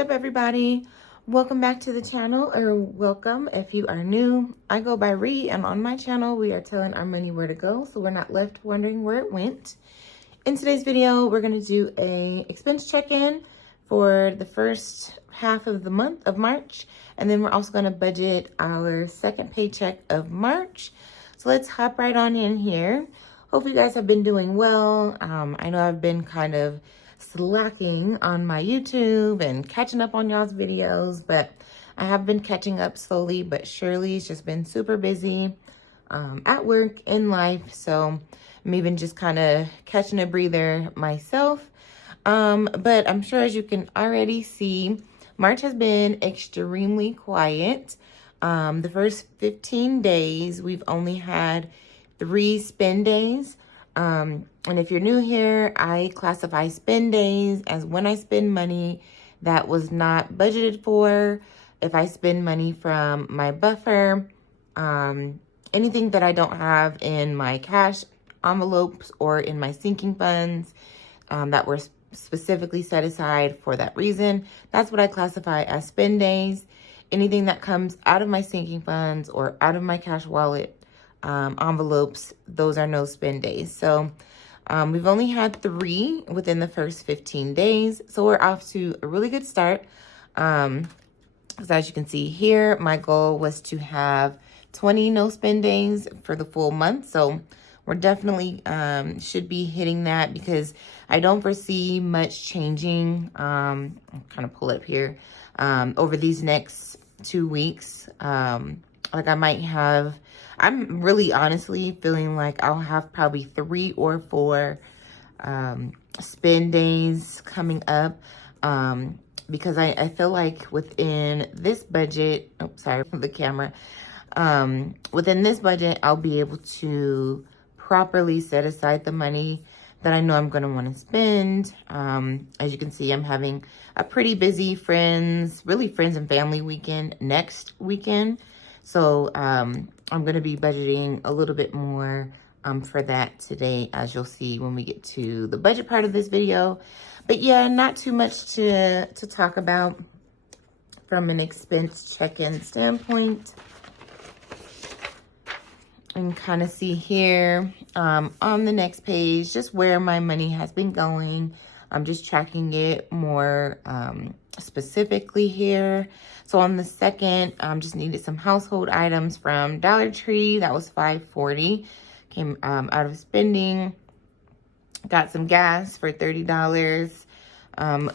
up, everybody? Welcome back to the channel, or welcome if you are new. I go by Ree, and on my channel we are telling our money where to go so we're not left wondering where it went. In today's video, we're going to do a expense check-in for the first half of the month of March, and then we're also going to budget our second paycheck of March. So let's hop right on in here. Hope you guys have been doing well. I know I've been kind of slacking on my YouTube and catching up on y'all's videos, but I have been catching up slowly but surely. It's just been super busy at work, in life, so I'm even just kind of catching a breather myself. But I'm sure, as you can already see, March has been extremely quiet. The first 15 days we've only had 3 spend days. And if you're new here, I classify spend days as when I spend money that was not budgeted for. If I spend money from my buffer, anything that I don't have in my cash envelopes or in my sinking funds that were specifically set aside for that reason, that's what I classify as spend days. Anything that comes out of my sinking funds or out of my cash wallet envelopes, those are no spend days. So we've only had 3 within the first 15 days. So we're off to a really good start. So as you can see here, my goal was to have 20 no spend days for the full month. So we're definitely should be hitting that, because I don't foresee much changing. I'll kind of pull it up here over these next 2 weeks. Like I might have, I'm really honestly feeling like I'll have probably 3 or 4 spend days coming up, because I feel like within this budget, oh, sorry for the camera, within this budget, I'll be able to properly set aside the money that I know I'm going to want to spend. As you can see, I'm having a pretty busy friends and family weekend next weekend. So I'm going to be budgeting a little bit more for that today, as you'll see when we get to the budget part of this video. But yeah, not too much to talk about from an expense check-in standpoint. And kind of see here on the next page just where my money has been going. I'm just tracking it more specifically here. So on the second, just needed some household items from Dollar Tree. That was $5.40. Came out of spending. Got some gas for $30.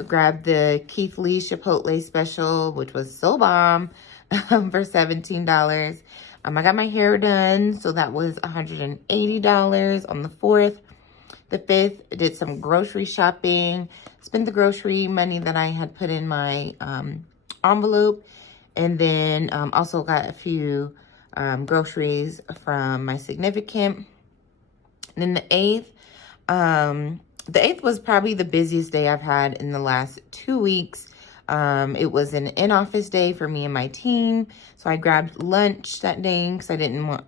Grabbed the Keith Lee Chipotle special, which was so bomb, for $17. I got my hair done, so that was $180 on the 4th. The 5th, I did some grocery shopping, spent the grocery money that I had put in my envelope, and then also got a few groceries from my significant. And then the 8th was probably the busiest day I've had in the last 2 weeks. It was an in-office day for me and my team. So I grabbed lunch that day because I didn't want,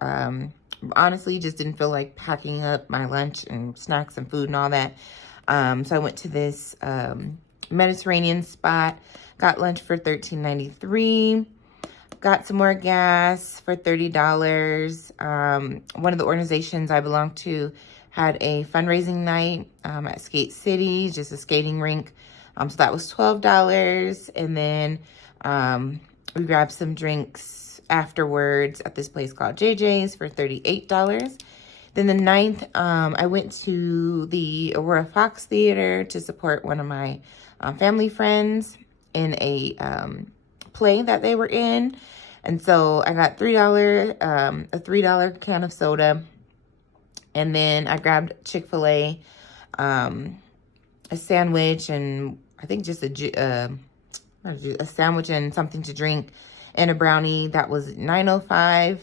honestly, just didn't feel like packing up my lunch and snacks and food and all that. So I went to this Mediterranean spot, got lunch for $13.93, got some more gas for $30. One of the organizations I belong to had a fundraising night at Skate City, just a skating rink. So that was $12. And then we grabbed some drinks afterwards at this place called JJ's for $38. Then the 9th, I went to the Aurora Fox Theater to support one of my family friends in a play that they were in. And so I got a $3 can of soda. And then I grabbed Chick-fil-A, a sandwich, and I think just a sandwich and something to drink, and a brownie. That was $9.05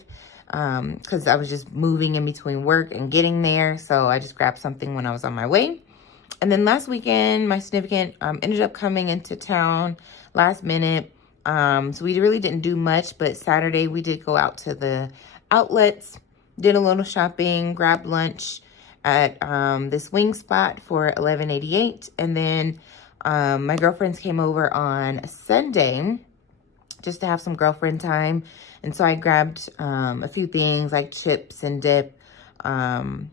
because I was just moving in between work and getting there. So I just grabbed something when I was on my way. And then last weekend, my significant ended up coming into town last minute. So we really didn't do much, but Saturday we did go out to the outlets, did a little shopping, grabbed lunch at this wing spot for $11.88, and then My girlfriends came over on Sunday just to have some girlfriend time. And so I grabbed a few things like chips and dip from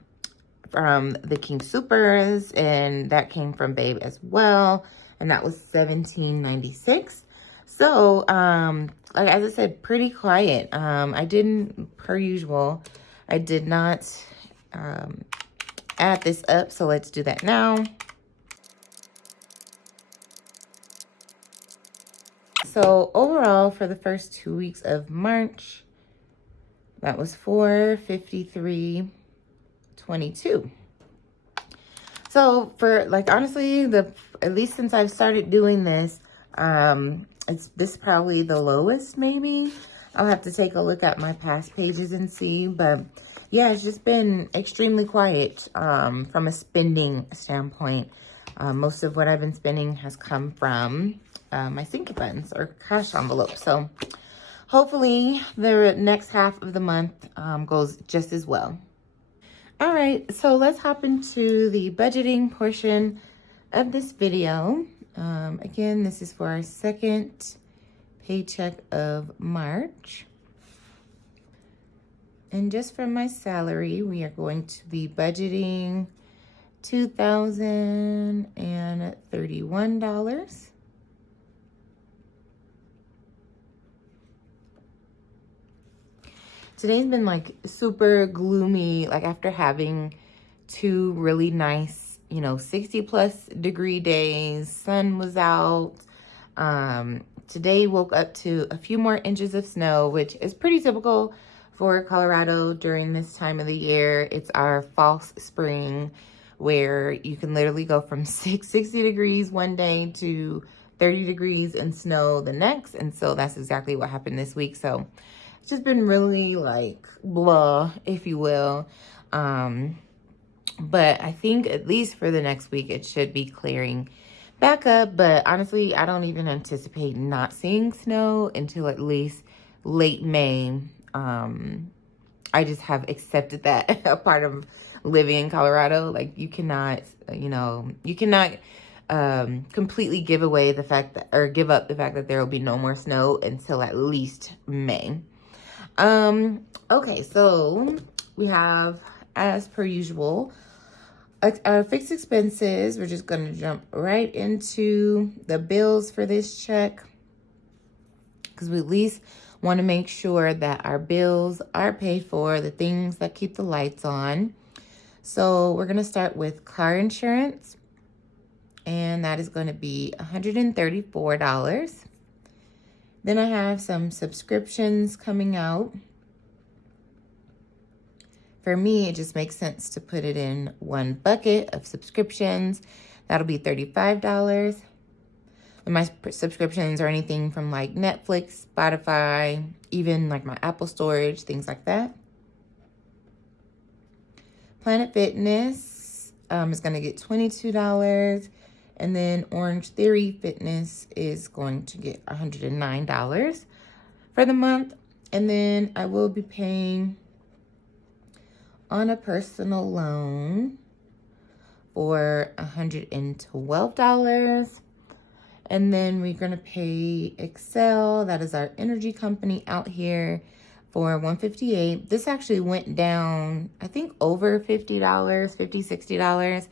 the King Soopers, and that came from Babe as well. And that was $17.96. So, like as I said, pretty quiet. I didn't, per usual, I did not add this up. So let's do that now. So overall, for the first 2 weeks of March, that was $453.22. So for like honestly, at least since I've started doing this, this probably the lowest maybe. I'll have to take a look at my past pages and see, but yeah, it's just been extremely quiet from a spending standpoint. Most of what I've been spending has come from my sinking funds or cash envelope. So hopefully the next half of the month goes just as well. All right, so let's hop into the budgeting portion of this video. Again, this is for our second paycheck of March. And just from my salary, we are going to be budgeting $2,031. Today's been like super gloomy, like after having 2 really nice, 60+ degree days. Sun was out. Today woke up to a few more inches of snow, which is pretty typical for Colorado during this time of the year. It's our false spring where you can literally go from 60 degrees one day to 30 degrees and snow the next. And so that's exactly what happened this week. So it's just been really like blah, if you will. But I think at least for the next week, it should be clearing back up. But honestly, I don't even anticipate not seeing snow until at least late May. I just have accepted that a part of living in Colorado. Like you cannot, completely give away the fact that, or give up the fact that there will be no more snow until at least May. Okay, so we have, as per usual, our fixed expenses. We're just going to jump right into the bills for this check because we at least want to make sure that our bills are paid for, the things that keep the lights on. So we're going to start with car insurance, and that is going to be $134. Then I have some subscriptions coming out. For me, it just makes sense to put it in one bucket of subscriptions. That'll be $35. And my subscriptions are anything from like Netflix, Spotify, even like my Apple storage, things like that. Planet Fitness is going to get $22. And then Orange Theory Fitness is going to get $109 for the month. And then I will be paying on a personal loan for $112. And then we're going to pay Excel, that is our energy company out here, for $158. This actually went down, I think, over $50, $60.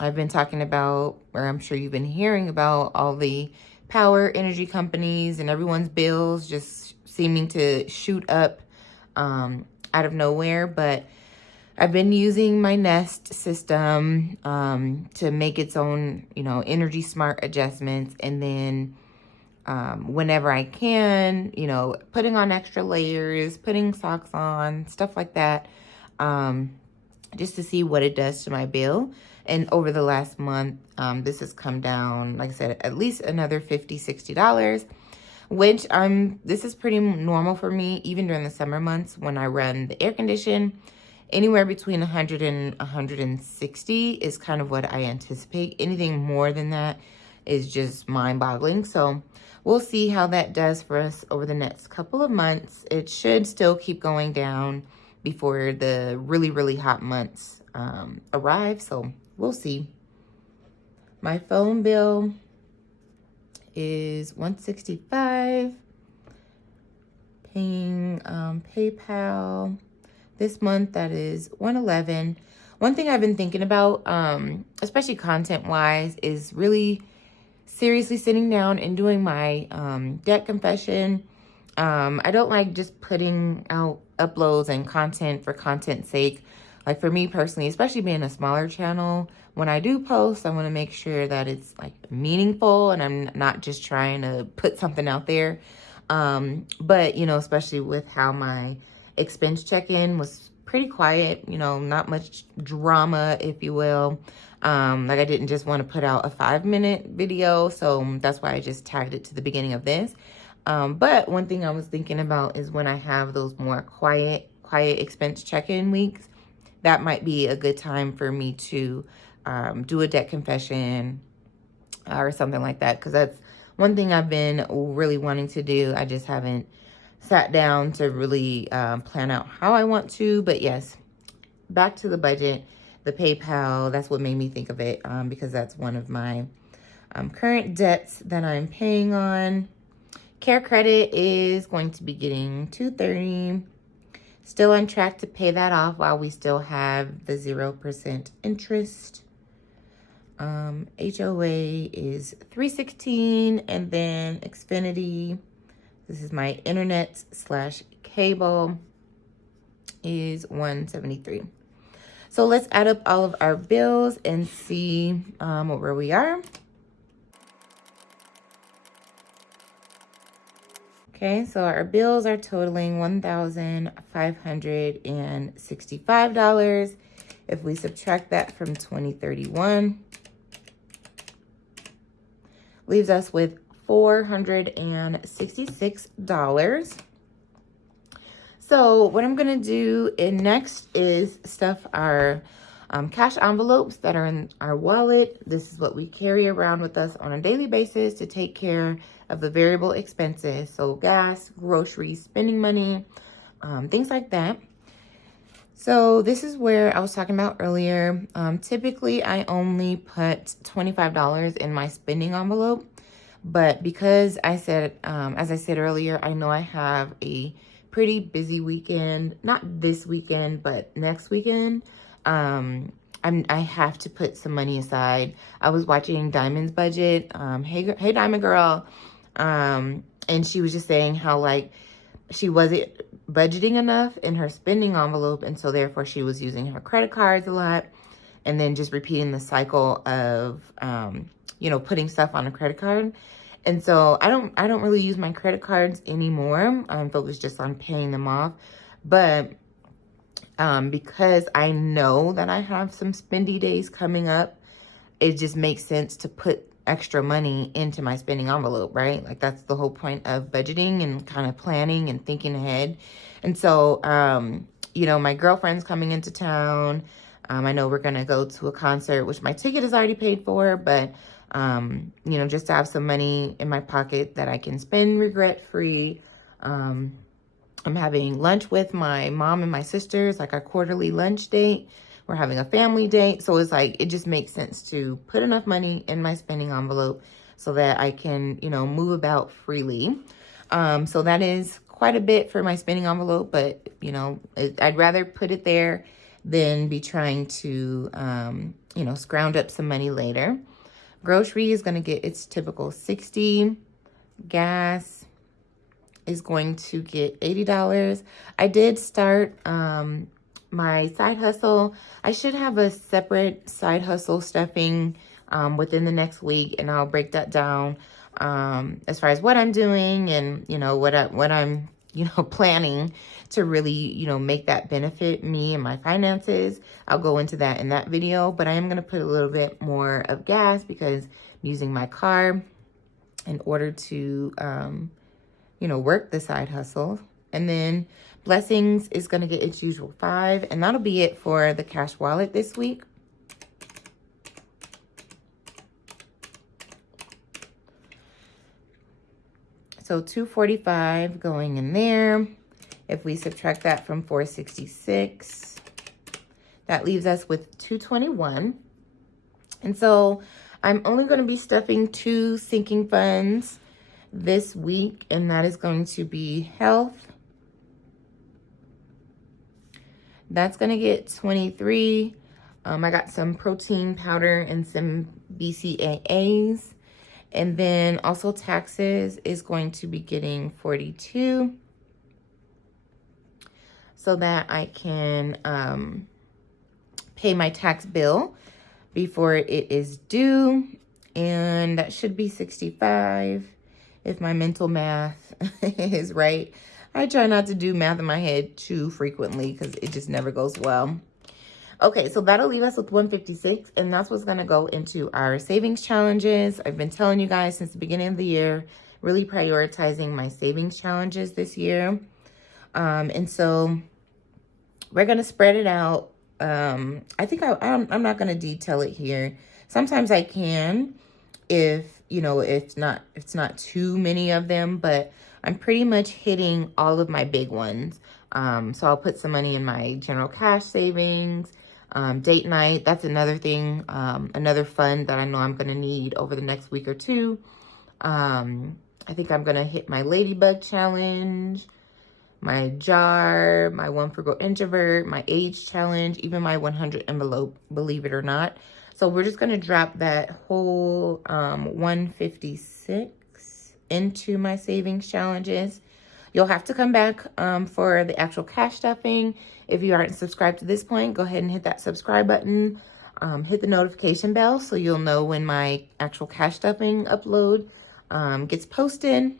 I've been talking about, or I'm sure you've been hearing about, all the power energy companies and everyone's bills just seeming to shoot up out of nowhere. But I've been using my Nest system to make its own, energy smart adjustments. And then whenever I can, putting on extra layers, putting socks on, stuff like that, just to see what it does to my bill. And over the last month, this has come down, like I said, at least another $50, $60, which this is pretty normal for me, even during the summer months when I run the air condition. Anywhere between 100 and 160 is kind of what I anticipate. Anything more than that is just mind-boggling. So we'll see how that does for us over the next couple of months. It should still keep going down before the really, really hot months arrive. So we'll see. My phone bill is $165. Paying PayPal this month, that is $111. One thing I've been thinking about, especially content-wise, is really seriously sitting down and doing my debt confession. I don't like just putting out uploads and content for content's sake. Like for me personally, especially being a smaller channel, when I do post, I want to make sure that it's like meaningful and I'm not just trying to put something out there. But, you know, especially with how my expense check-in was pretty quiet, you know, not much drama, if you will. Like I didn't just want to put out a 5-minute video. So that's why I just tagged it to the beginning of this. But one thing I was thinking about is when I have those more quiet expense check-in weeks, that might be a good time for me to do a debt confession or something like that. Because that's one thing I've been really wanting to do. I just haven't sat down to really plan out how I want to. But yes, back to the budget, the PayPal, that's what made me think of it, because that's one of my current debts that I'm paying on. Care credit is going to be getting $230. Still on track to pay that off while we still have the 0% interest. HOA is $316, and then Xfinity, this is my internet / cable, is $173. So let's add up all of our bills and see where we are. Okay, so our bills are totaling $1,565. If we subtract that from 2031, leaves us with $466. So what I'm gonna do next is stuff our cash envelopes that are in our wallet. This is what we carry around with us on a daily basis to take care of the variable expenses. So gas, groceries, spending money, things like that. So this is where I was talking about earlier. Typically, I only put $25 in my spending envelope. But because I said, as I said earlier, I know I have a pretty busy weekend. Not this weekend, but next weekend. I have to put some money aside. I was watching Diamond's budget. Hey, Diamond Girl. And she was just saying how, like, she wasn't budgeting enough in her spending envelope, and so therefore she was using her credit cards a lot, and then just repeating the cycle of you know, putting stuff on a credit card. And so I don't really use my credit cards anymore. I'm focused just on paying them off. But because I know that I have some spendy days coming up, it just makes sense to put extra money into my spending envelope, right? Like that's the whole point of budgeting and kind of planning and thinking ahead. And so, you know, my girlfriend's coming into town. I know we're going to go to a concert, which my ticket is already paid for, but, you know, just to have some money in my pocket that I can spend regret-free. I'm having lunch with my mom and my sisters, like our quarterly lunch date. We're having a family date. So it's like, it just makes sense to put enough money in my spending envelope so that I can, you know, move about freely. So that is quite a bit for my spending envelope, but, you know, I'd rather put it there than be trying to, you know, scrounge up some money later. Grocery is going to get its typical $60. Gas is going to get $80. I did start my side hustle. I should have a separate side hustle stuffing within the next week, and I'll break that down as far as what I'm doing and, you know, what I'm, you know, planning to really, you know, make that benefit me and my finances. I'll go into that in that video, but I am going to put a little bit more of gas because I'm using my car in order to, you know, work the side hustle. And then Blessings is going to get its usual $5, and that'll be it for the cash wallet this week. So $245 going in there. If we subtract that from $466, that leaves us with $221. And so I'm only going to be stuffing 2 sinking funds this week, and that is going to be health. That's going to get 23. I got some protein powder and some BCAAs. And then also taxes is going to be getting 42. So that I can pay my tax bill before it is due. And that should be 65 if my mental math is right. I try not to do math in my head too frequently because it just never goes well. Okay, so that'll leave us with 156, and that's what's gonna go into our savings challenges. I've been telling you guys since the beginning of the year, really prioritizing my savings challenges this year. And so we're gonna spread it out. I think I'm not gonna detail it here. Sometimes I can, if it's not too many of them, but I'm pretty much hitting all of my big ones. So I'll put some money in my general cash savings. Date night, that's another thing, another fund that I know I'm gonna need over the next week or two. I think I'm gonna hit my ladybug challenge, my jar, my 1 Frugal Introvert, my age challenge, even my 100 envelope, believe it or not. So we're just gonna drop that whole 156 into my savings challenges. You'll have to come back for the actual cash stuffing. If you aren't subscribed to this point, go ahead and hit that subscribe button. Hit the notification bell so you'll know when my actual cash stuffing upload gets posted.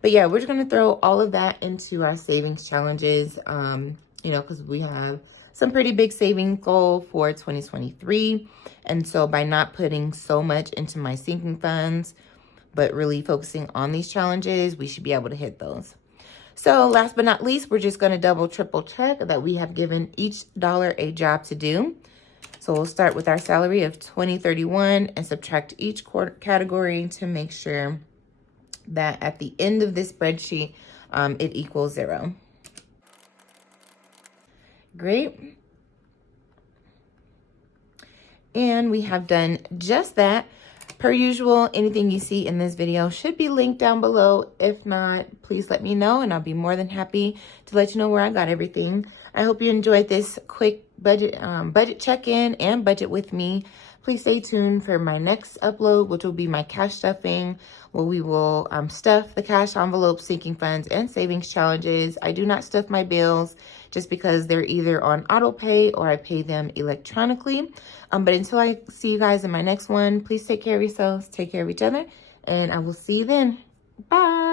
But yeah, we're just going to throw all of that into our savings challenges, because we have some pretty big savings goal for 2023. And so by not putting so much into my sinking funds, but really focusing on these challenges, we should be able to hit those. So last but not least, we're just going to double, triple check that we have given each dollar a job to do. So we'll start with our salary of $20.31 and subtract each category to make sure that at the end of this spreadsheet, it equals 0. Great. And we have done just that. Per usual, anything you see in this video should be linked down below. If not, please let me know and I'll be more than happy to let you know where I got everything. I hope you enjoyed this quick budget check-in and budget with me. Please stay tuned for my next upload, which will be my cash stuffing, where we will stuff the cash envelope, sinking funds, and savings challenges. I do not stuff my bills just because they're either on auto pay or I pay them electronically. But until I see you guys in my next one, please take care of yourselves, take care of each other, and I will see you then. Bye.